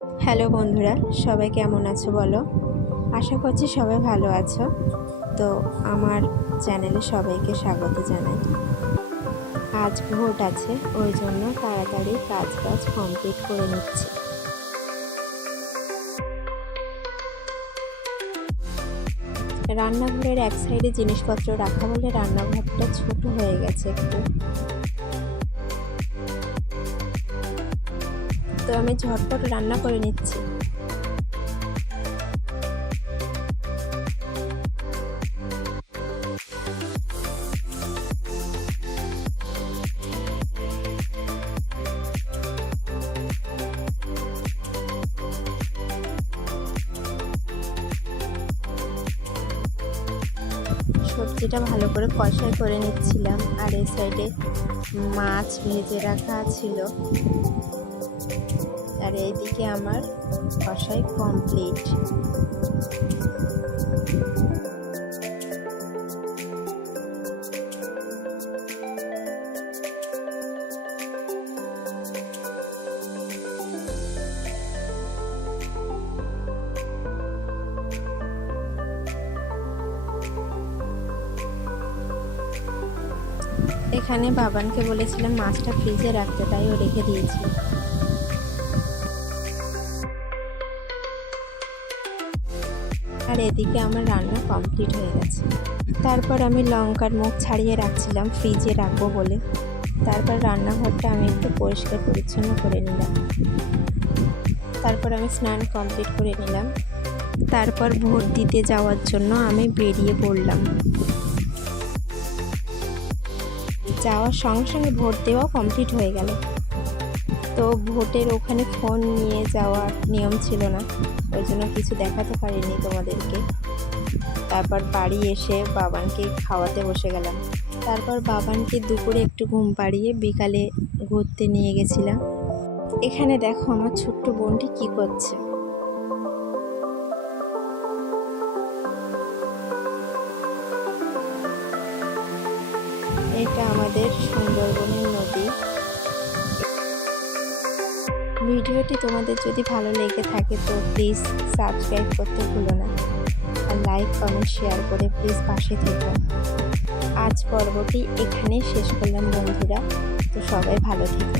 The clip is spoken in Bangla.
হ্যালো বন্ধুরা, সবাই কেমন আছো বলো? আশা করছি সবাই ভালো আছো। তো আমার চ্যানেলে সবাইকে স্বাগত জানাই। আজ ভোট আছে, ওই জন্য তাড়াতাড়ি কাজ কমপ্লিট করে নিচ্ছি। রান্নাঘরের এক সাইডে জিনিসপত্র রাখা বলে রান্নাঘরটা ছোট হয়ে গেছে একটু। তো আমি ঝটপট রান্না করে নিচ্ছি। সবজিটা ভালো করে কষাই করে নিচ্ছিলাম, আর এই সাইডে মাছ ভেজে রাখা ছিল, আর এইদিকে আমার কষাই কমপ্লিট। এখানে বাবানকে বলেছিলাম মাছটা ফ্রিজে রাখতে, তাই ও রেখে দিয়েছি। আর এদিকে আমার রান্না কমপ্লিট হয়ে গেছে। তারপর আমি লঙ্কার মুখ ছাড়িয়ে রাখছিলাম ফ্রিজে রাখবো বলে। তারপর রান্নাঘরটা আমি একটু পরিষ্কার পরিচ্ছন্ন করে নিলাম। তারপর আমি স্নান কমপ্লিট করে নিলাম। তারপর ভোট দিতে যাওয়ার জন্য আমি বেরিয়ে পড়লাম। যাওয়ার সঙ্গে সঙ্গে ভোট দেওয়া কমপ্লিট হয়ে গেল। তো ভোটের ওখানে ফোন নিয়ে যাওয়ার নিয়ম ছিল না, ওই জন্য কিছু দেখাতে পারিনি তোমাদেরকে। তারপর বাড়ি এসে বাবানকে খাওয়াতে বসে গেলাম। তারপর বাবানকে দুপুরে একটু ঘুম পাড়িয়ে বিকালে ঘুরতে নিয়ে গেছিলাম। এখানে দেখো আমার ছোট্ট বোনটি কি করছে। এটা আমাদের সুন্দরবনের নদী। ভিডিওটি তোমাদের যদি ভালো লেগে থাকে তো প্লিজ সাবস্ক্রাইব করতে ভুলো না, আর লাইক কমেন্ট শেয়ার করে প্লিজ পাশে থেকো। আজ পর্বটি এখানেই শেষ করলাম বন্ধুরা, তো সবাই ভালো থেকো।